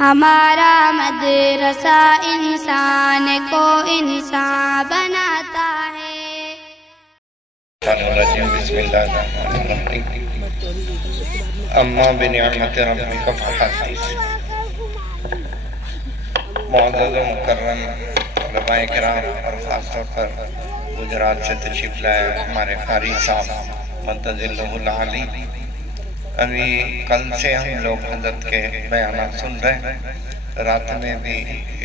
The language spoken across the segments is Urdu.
ہمارا مدرسہ انسان کو انسان بناتا ہے۔ بسم اللہ الرحمن الرحیم۔ اما بنعمت ربک فحدث۔ معزز و مکرم علماء کرام اور خاص طور پر گجرات سے تشریف لائے ہمارے قاری صاحب مدد اللہ العالی، ابھی کل سے ہم لوگ حضرت کے بیانات سن رہے ہیں۔ رات میں بھی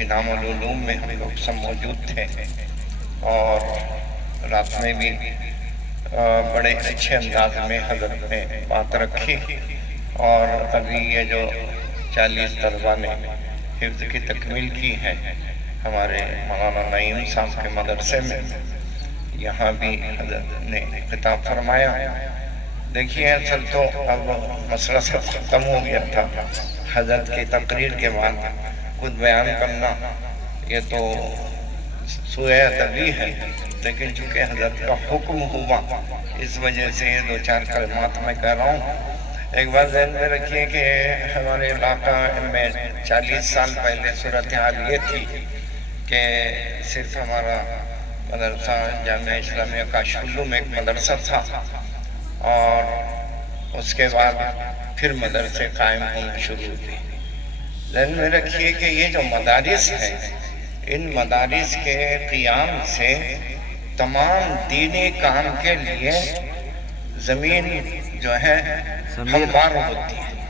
انعام العلوم میں ہم لوگ سب موجود تھے اور رات میں بھی بڑے اچھے انداز میں حضرت نے بات رکھی، اور ابھی یہ جو 40 طلبہ نے حفظ کی تکمیل کی ہے ہمارے مولانا نعیم صاحب کے مدرسے میں، یہاں بھی حضرت نے خطاب فرمایا۔ دیکھیے اصل تو اب مسئلہ سب ختم ہو گیا تھا، حضرت کی تقریر کے بعد خود بیان کرنا یہ تو سوء ادبی ہے، لیکن چونکہ حضرت کا حکم ہوا اس وجہ سے یہ 2-4 کلمات میں کہہ رہا ہوں۔ ایک بات ذہن میں رکھیے کہ ہمارے علاقہ میں 40 سال پہلے صورتحال یہ تھی کہ صرف ہمارا مدرسہ جامعہ اسلامیہ کاشفالو میں ایک مدرسہ تھا، اور اس کے بعد پھر مدرسے قائم ہونا شروع ہوئے۔ ذہن میں رکھیے کہ یہ جو مدارس ہیں، ان مدارس کے قیام سے تمام دینی کام کے لیے زمین جو ہے ہموار ہوتی ہے۔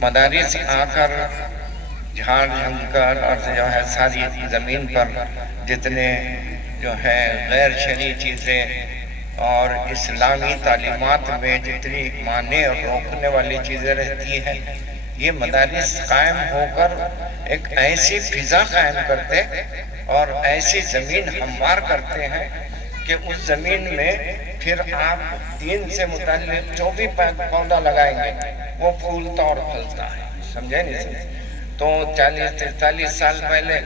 مدارس آ کر جھاڑ جھنکر اور جو ہے ساری زمین پر جتنے جو ہے غیر شرعی چیزیں اور اسلامی تعلیمات میں جتنی مانع اور روکنے والی چیزیں رہتی ہیں، یہ مدارس قائم ہو کر ایک ایسی فضا قائم کرتے اور ایسی زمین ہموار کرتے ہیں کہ اس زمین میں پھر آپ دین سے متعلق جو بھی پودا لگائیں گے وہ پھولتا اور پھلتا ہے، سمجھے نہیں؟ تو 40-43 سال پہلے،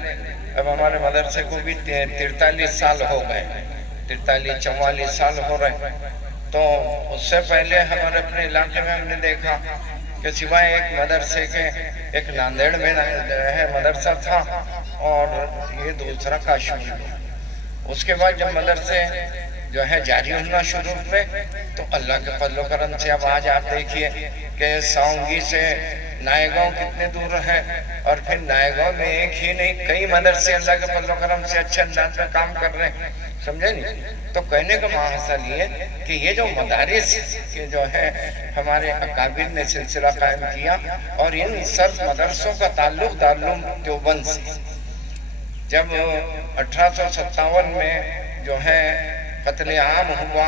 اب ہمارے مدرسے کو بھی 43 سال ہو گئے، 43-44 سال ہو رہے، تو اس سے پہلے ہمارے اپنے علاقے میں ہم نے دیکھا کہ سوائے ایک مدرسے کے ایک ناندیڑ میں مدرسہ تھا اور یہ دوسرا کاشفالو۔ اس کے بعد جب مدرسے جو ہے جاری ہونا شروع ہوئے تو اللہ کے فضل و کرم سے اب آج آپ دیکھیے کہ ساؤنگی سے نائے گاؤں کتنے دور ہے، اور پھر نائے گاؤں میں ایک ہی نہیں کئی مدرسے اللہ کے فضل و کرم سے اچھے انداز میں کام کر رہے ہیں، سمجھے نہیں؟ تو کہنے کا مقصد یہ کہ یہ جو مدارس کے جو ہے ہمارے اکابر نے سلسلہ قائم کیا، اور ان سب مدرسوں کا تعلق دارالعلوم دیوبند سے، جب 1857 میں جو ہے قتل عام ہوا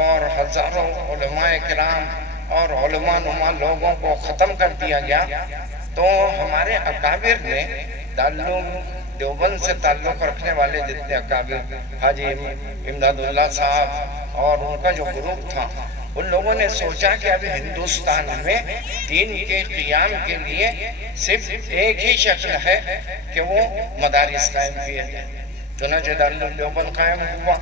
اور ہزاروں علماء کرام اور علماء نما لوگوں کو ختم کر دیا گیا، تو ہمارے اکابر نے دارالعلوم دیوبند سے تعلق رکھنے والے جتنے اکابر، حاجی امداد اللہ صاحب اور ان کا جو گروپ تھا، ان لوگوں نے سوچا کہ اب ہندوستان میں دین کے قیام کے لیے صرف ایک ہی شکل ہے کہ وہ مدارس قائم کیے جائیں۔ چنانچہ دارالعلوم دیوبند قائم ہوا،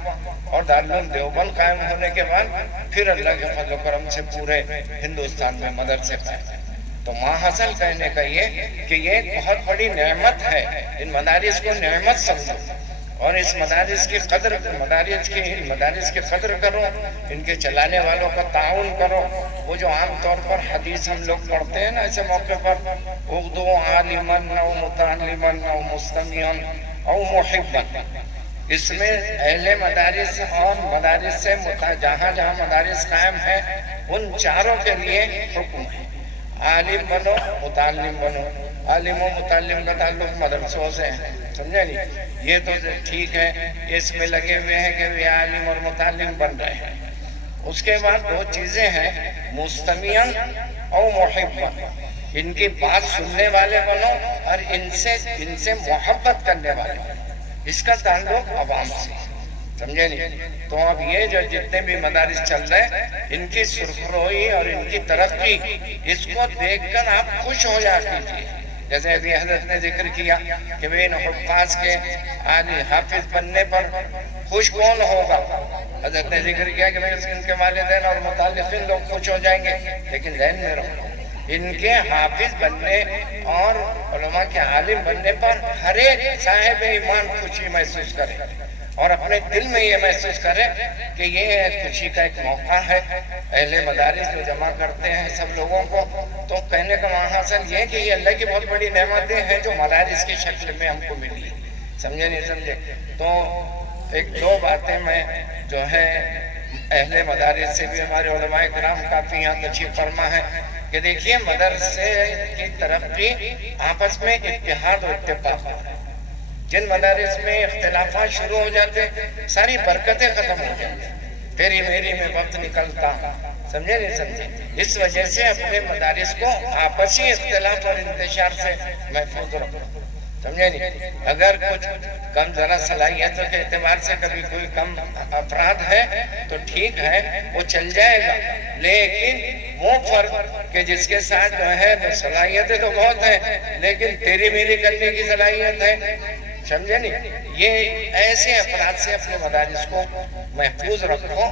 اور دارالعلوم دیوبند قائم ہونے کے بعد پھر اللہ کے فضل و کرم سے پورے ہندوستان میں مدرسے قائم۔ تو ماحصل کہنے کا یہ کہ یہ ایک بہت بڑی نعمت ہے، ان مدارس کو نعمت سمجھو، اور اس مدارس کی قدر کرو، ان کے چلانے والوں کا تعاون کرو۔ وہ جو عام طور پر حدیث ہم لوگ پڑھتے ہیں نا ایسے موقع پر، اغدو عالماً او متعلماً او مستمیعاً او محباً، اس میں اہل مدارس اور مدارس سے جہاں جہاں مدارس قائم ہیں ان چاروں کے لیے حکم ہے، عالم بنو متعلم بنو۔ عالم و متعلم کا تعلق مدرسوں سے ہے، سمجھے نہیں؟ یہ تو ٹھیک ہے، اس میں لگے ہوئے ہیں کہ وہ عالم اور متعلم بن رہے ہیں۔ اس کے بعد 2 چیزیں ہیں، مستمیعاً او محباً، ان کی بات سننے والے بنو اور ان سے محبت کرنے والے بنو۔ اس کا تعلق عوام سے، سمجھے نہیں؟ تو اب یہ جو جتنے بھی مدارس چل رہے ہیں، ان کی سرخروئی اور ان کی ترقی، اس کو دیکھ کر آپ خوش ہو جا کیجیے۔ جیسے ابھی حضرت نے ذکر کیا کہ ان حفاظ کے آج حافظ بننے پر خوش کون ہوگا؟ حضرت نے ذکر کیا کہ ان کے والدین اور متعلقین لوگ خوش ہو جائیں گے، لیکن ذہن میں رکھو ان کے حافظ بننے اور علماء کے عالم بننے پر ہر ایک صاحب ایمان خوشی محسوس کرے اور اپنے دل میں یہ محسوس کرے کہ یہ خوشی کا ایک موقع ہے۔ اہل مدارس جو جمع کرتے ہیں سب لوگوں کو، تو کہنے کا مقصد یہ کہ یہ اللہ کی بہت بڑی نعمتیں ہیں جو مدارس کی شکل میں ہم کو ملی، سمجھے نہیں سمجھے؟ تو ایک دو باتیں میں جو ہے اہل مدارس سے بھی ہمارے علماء کرام کافی یہاں تشریف فرما ہے کہ دیکھیے مدرسے کی ترقی آپس میں اتحاد و اتفاق ہے۔ جن مدارس میں اختلافات شروع ہو جاتے ساری برکتیں ختم ہو جاتی، تیری میری میں وقت نکلتا، سمجھے نہیں سمجھے؟ اس وجہ سے اپنے مدارس کو آپسی اختلاف اور انتشار سے محفوظ رکھو، سمجھے نہیں؟ اگر کچھ کم ذرا صلاحیتوں کے اعتبار سے کبھی کوئی کم افراد ہے تو ٹھیک ہے، وہ چل جائے گا، لیکن وہ فرق کہ جس کے ساتھ جو ہے صلاحیتیں تو بہت ہیں لیکن تیری میری کرنے کی صلاحیت ہے، سمجھے نہیں؟ یہ ایسے افراد سے اپنے مدارس کو محفوظ رکھو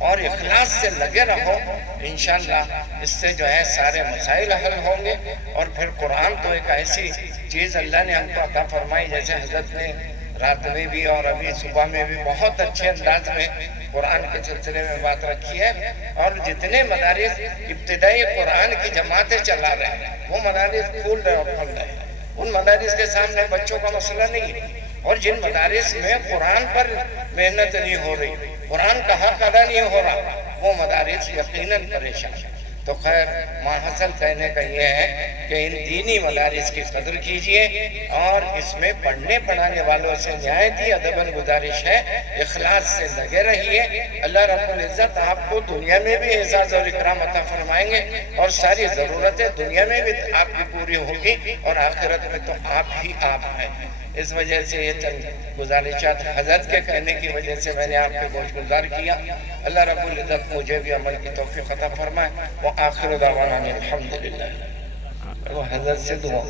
اور اخلاص سے لگے رہو، انشاءاللہ اس سے جو ہے سارے مسائل حل ہوں گے۔ اور پھر قرآن تو ایک ایسی چیز اللہ نے ہم کو عطا فرمائی، جیسے حضرت نے رات میں بھی اور ابھی صبح میں بھی بہت اچھے انداز میں قرآن کے سلسلے میں بات رکھی ہے۔ اور جتنے مدارس ابتدائی قرآن کی جماعتیں چلا رہے ہیں وہ مدارس کھول رہے اور کھل رہے ہیں، ان مدارس کے سامنے بچوں کا مسئلہ نہیں ہے۔ اور جن مدارس میں قرآن پر محنت نہیں ہو رہی، قرآن کا حق ادا نہیں ہو رہا، وہ مدارس یقیناً پریشان ہیں۔ تو خیر ماحصل کہنے کا یہ ہے کہ ان دینی مدارس کی قدر کیجئے اور اس میں پڑھنے پڑھانے والوں سے نہایت ادباً گزارش ہے اخلاص سے لگے رہیے۔ اللہ رب العزت آپ کو دنیا میں بھی اعزاز اور اکرام عطا فرمائیں گے اور ساری ضرورتیں دنیا میں بھی آپ کی پوری ہوگی اور آخرت میں تو آپ ہی آپ ہیں۔ اس وجہ سے یہ چند گزارشات حضرت کے کہنے کی وجہ سے میں نے آپ کے گوش گزار کیا۔ اللہ رب العزت مجھے بھی عمل کی توفیق عطا فرمائے۔ وآخر دعوانا الحمدللہ۔ وہ حضرت سے دعا